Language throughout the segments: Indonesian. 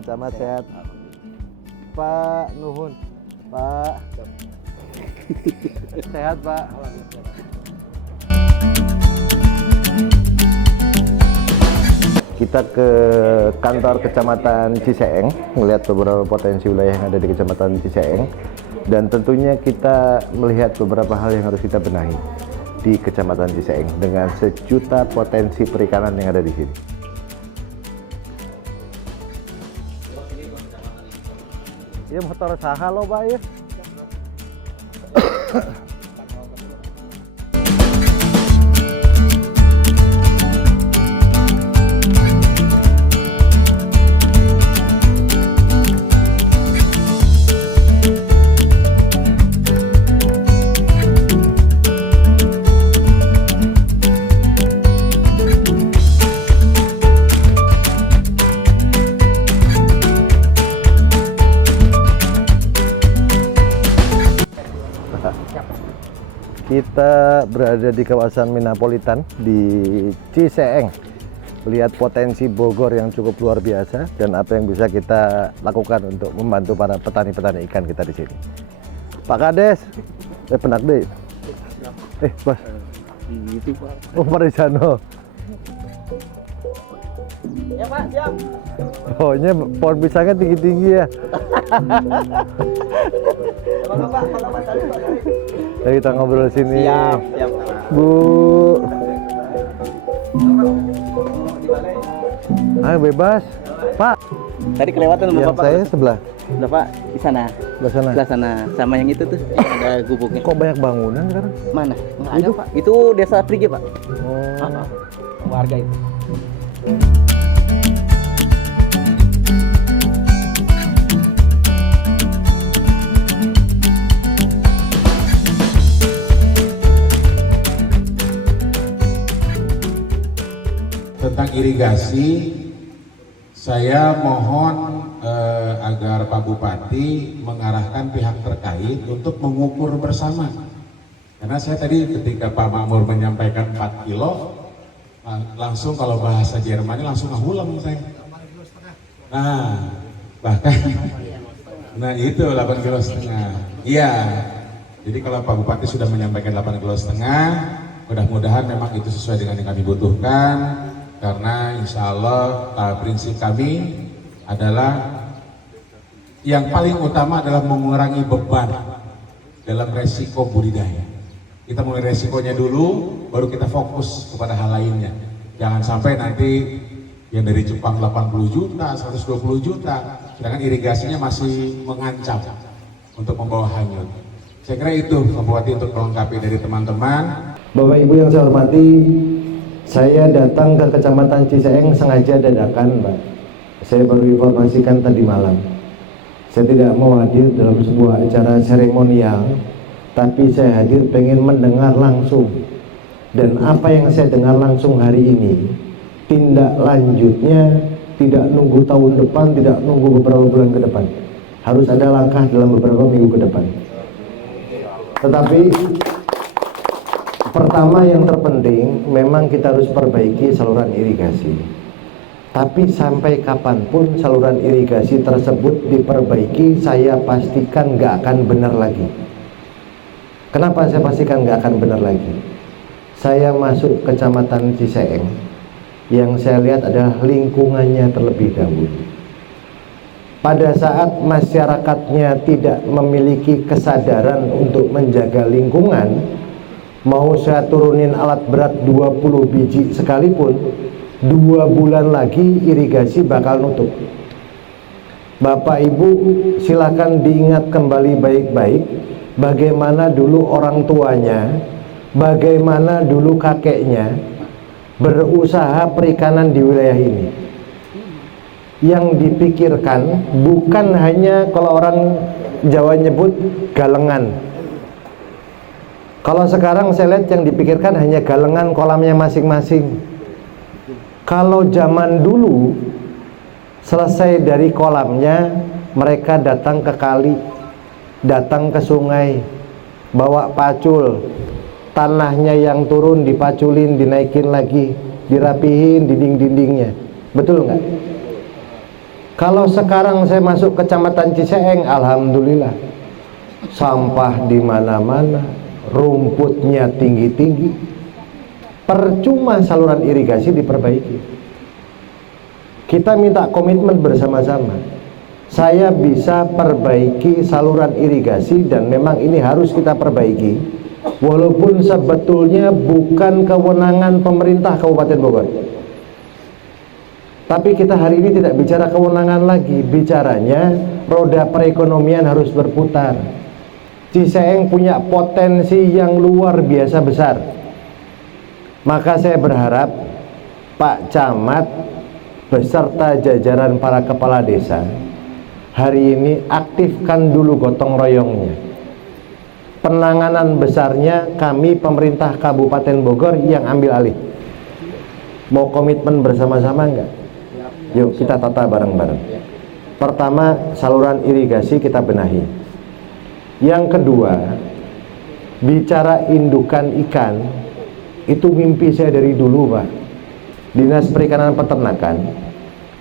Pak Camat sehat. Pak Nuhun. Pak. Sehat, Pak. Kita ke kantor Kecamatan Ciseeng, melihat beberapa potensi wilayah yang ada di Kecamatan Ciseeng, dan tentunya kita melihat beberapa hal yang harus kita benahi di Kecamatan Ciseeng dengan sejuta potensi perikanan yang ada di sini. Ya motor saha lo, Pak ya. Kita berada di kawasan Minapolitan di Ciseeng. Lihat potensi Bogor yang cukup luar biasa dan apa yang bisa kita lakukan untuk membantu para petani-petani ikan kita di sini. Pak Kades, penak deh. Bos. Itu Pak. Oh, Pak Rizano. Ya Pak, siap. Pokoknya pohon pisangnya tinggi-tinggi ya. Jadi kita ngobrol sini. Siap. Bu. Ayo bebas, Pak. Tadi kelewatan sama Yang Bapak. saya sebelah. Udah Pak, di sana. Sebelah sana. Sebelah sana. Sama yang itu tuh, yang ada gubuknya. Kok banyak bangunan sekarang? Mana? Nggak ada Pak. Itu Desa Prigi Pak. Oh. Warga itu. Tentang irigasi, saya mohon agar Pak Bupati mengarahkan pihak terkait untuk mengukur bersama. Karena saya tadi ketika Pak Makmur menyampaikan 4 kilo, langsung kalau bahasa Jermannya langsung ngahuleng saya. Nah, bahkan, nah itu 8,5 kilo. Iya, jadi kalau Pak Bupati sudah menyampaikan 8,5 kilo, mudah-mudahan memang itu sesuai dengan yang kami butuhkan. Karena insya Allah prinsip kami adalah yang paling utama adalah mengurangi beban dalam resiko budidaya. Kita mulai resikonya dulu, baru kita fokus kepada hal lainnya. Jangan sampai nanti yang dari Jepang 80 juta, 120 juta, sedangkan irigasinya masih mengancam untuk membawa hanyut. Saya kira itu Pak Bupati untuk melengkapi dari teman-teman. Bapak Ibu yang saya hormati, saya datang ke Kecamatan Ciseeng sengaja dadakan, Pak. Saya baru informasikan tadi malam. Saya tidak mau hadir dalam sebuah acara seremonial, tapi saya hadir pengen mendengar langsung. Dan apa yang saya dengar langsung hari ini, tindak lanjutnya tidak nunggu tahun depan, tidak nunggu beberapa bulan ke depan. Harus ada langkah dalam beberapa minggu ke depan. Tetapi pertama yang terpenting memang kita harus perbaiki saluran irigasi. Tapi sampai kapanpun saluran irigasi tersebut diperbaiki, saya pastikan nggak akan benar lagi. Kenapa saya pastikan nggak akan benar lagi? Saya masuk Kecamatan Ciseeng, yang saya lihat adalah lingkungannya terlebih dahulu. Pada saat masyarakatnya tidak memiliki kesadaran untuk menjaga lingkungan, mau saya turunin alat berat 20 biji sekalipun, 2 bulan lagi irigasi bakal nutup. Bapak Ibu silakan diingat kembali baik-baik bagaimana dulu orang tuanya, bagaimana dulu kakeknya berusaha perikanan di wilayah ini. Yang dipikirkan bukan hanya, kalau orang Jawa nyebut, galengan. Kalau sekarang saya lihat yang dipikirkan hanya galengan kolamnya masing-masing. Kalau zaman dulu selesai dari kolamnya, mereka datang ke kali, datang ke sungai, bawa pacul, tanahnya yang turun dipaculin, dinaikin lagi, dirapihin dinding-dindingnya. Betul nggak? Kalau sekarang saya masuk kecamatan Ciseeng, alhamdulillah, sampah di mana-mana, rumputnya tinggi-tinggi, percuma saluran irigasi diperbaiki. Kita minta komitmen bersama-sama. Saya bisa perbaiki saluran irigasi dan memang ini harus kita perbaiki, walaupun sebetulnya bukan kewenangan pemerintah Kabupaten Bogor. Tapi kita hari ini tidak bicara kewenangan lagi, bicaranya roda perekonomian harus berputar. Ciseeng punya potensi yang luar biasa besar. Maka saya berharap Pak Camat beserta jajaran para kepala desa hari ini aktifkan dulu gotong royongnya. Penanganan besarnya kami pemerintah Kabupaten Bogor yang ambil alih. Mau komitmen bersama-sama enggak? Yuk kita tata bareng-bareng. Pertama, saluran irigasi kita benahi. Yang kedua, bicara indukan ikan, itu mimpi saya dari dulu, Pak. Dinas Perikanan Peternakan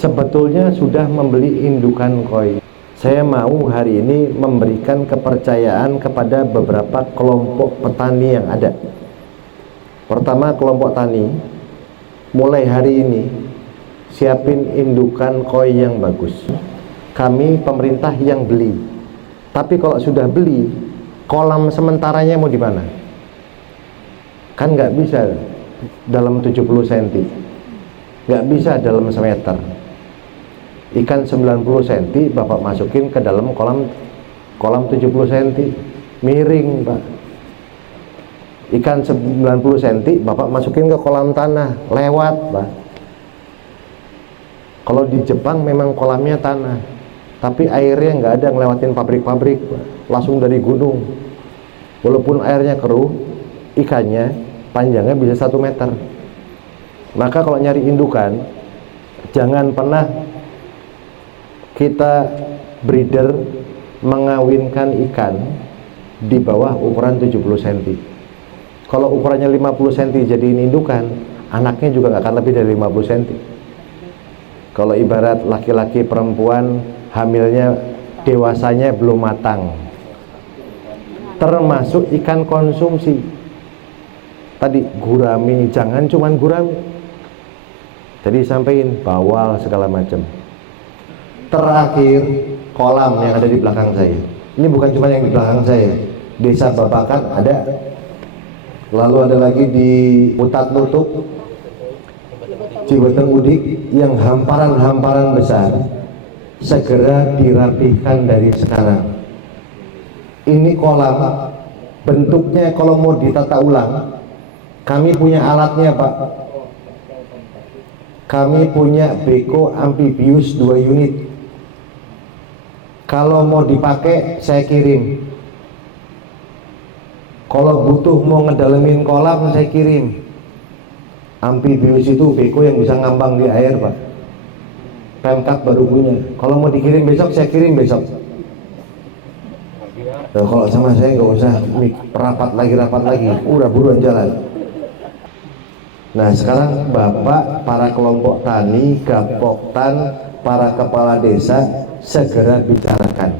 sebetulnya sudah membeli indukan koi. Saya mau hari ini memberikan kepercayaan kepada beberapa kelompok petani yang ada. Pertama, kelompok tani mulai hari ini siapin indukan koi yang bagus. Kami pemerintah yang beli. Tapi kalau sudah beli, kolam sementaranya mau di mana? Kan nggak bisa dalam 70 cm, nggak bisa dalam semeter. Ikan 90 cm Bapak masukin ke dalam kolam 70 cm, miring, Pak. Ikan 90 cm Bapak masukin ke kolam tanah, lewat, Pak. Kalau di Jepang memang kolamnya tanah, tapi airnya nggak ada ngelewatin pabrik-pabrik, langsung dari gunung. Walaupun airnya keruh, ikannya panjangnya bisa 1 meter. Maka kalau nyari indukan, jangan pernah kita breeder mengawinkan ikan di bawah ukuran 70 cm. Kalau ukurannya 50 cm jadiin indukan, anaknya juga nggak akan lebih dari 50 cm. Kalau ibarat laki-laki perempuan, hamilnya dewasanya belum matang. Termasuk ikan konsumsi. Tadi gurami, jangan cuman gurami. Jadi sampein bawal segala macam. Terakhir, kolam yang ada di belakang saya. Ini bukan cuma yang di belakang saya. Desa Babakan ada. Lalu ada lagi di Utat Nutuk, Ciweteng Udik, yang hamparan-hamparan besar. Segera dirapihkan dari sekarang. Ini kolam, bentuknya kalau mau ditata ulang, kami punya alatnya, Pak. Kami punya beko amphibius 2 unit. Kalau mau dipakai, saya kirim. Kalau butuh mau ngedalemin kolam, saya kirim. Amphibius itu beko yang bisa ngambang di air, Pak. Pemkab baru punya. Kalau mau dikirim besok, saya kirim besok. Nah, kalau sama saya nggak usah rapat lagi, udah buruan jalan. Nah sekarang Bapak, para kelompok tani, Gapoktan, para kepala desa segera bicarakan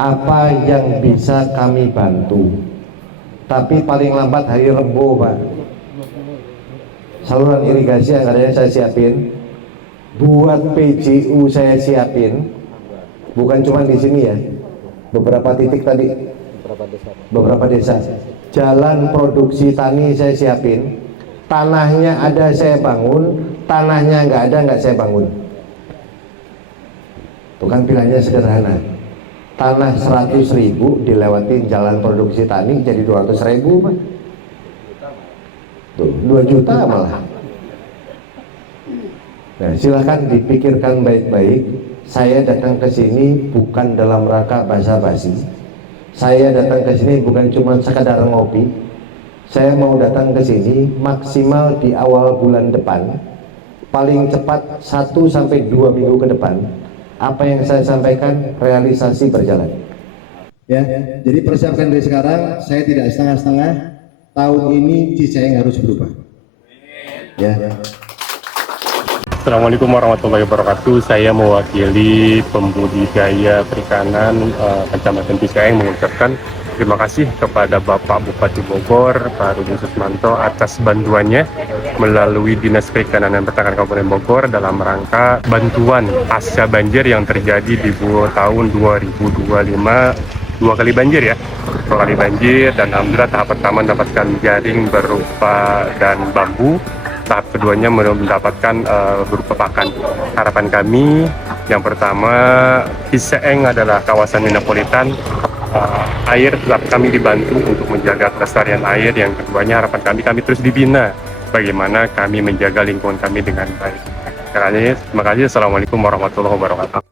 apa yang bisa kami bantu. Tapi paling lambat hari Rebo, Pak. Saluran irigasi yang adanya saya siapin, buat PJU saya siapin, bukan cuma di sini ya, beberapa titik tadi, beberapa desa. Jalan produksi tani saya siapin, tanahnya ada saya bangun, tanahnya nggak ada nggak saya bangun. Bukan pilihannya sederhana. Tanah 100.000 dilewatin jalan produksi tani jadi 200.000, Pak. Tuh, 2 juta malah. Nah, silahkan dipikirkan baik-baik. Saya datang ke sini bukan dalam rangka basa-basi. Saya datang ke sini bukan cuma sekadar ngopi. Saya mau datang ke sini maksimal di awal bulan depan, paling cepat 1 sampai 2 minggu ke depan. Apa yang saya sampaikan realisasi berjalan. Ya, jadi persiapkan dari sekarang. Saya tidak setengah-setengah. Tahun ini Ciseeng harus berubah. Ya. Assalamualaikum warahmatullahi wabarakatuh. Saya mewakili pembudidaya perikanan Kecamatan Cisaeng mengucapkan terima kasih kepada Bapak Bupati Bogor, Pak Rudi Susmanto atas bantuannya melalui Dinas Perikanan dan Pertanian Kabupaten Bogor dalam rangka bantuan pasca banjir yang terjadi di tahun 2025. Dua kali banjir ya, dua kali banjir, dan alhamdulillah tahap pertama mendapatkan jaring berupa dan bambu, tahap keduanya mendapatkan berupa pakan. Harapan kami yang pertama, Cisaeng adalah kawasan metropolitan, air tetap kami dibantu untuk menjaga kelestarian air. Yang keduanya harapan kami terus dibina bagaimana kami menjaga lingkungan kami dengan baik. Terima kasih. Assalamualaikum warahmatullahi wabarakatuh.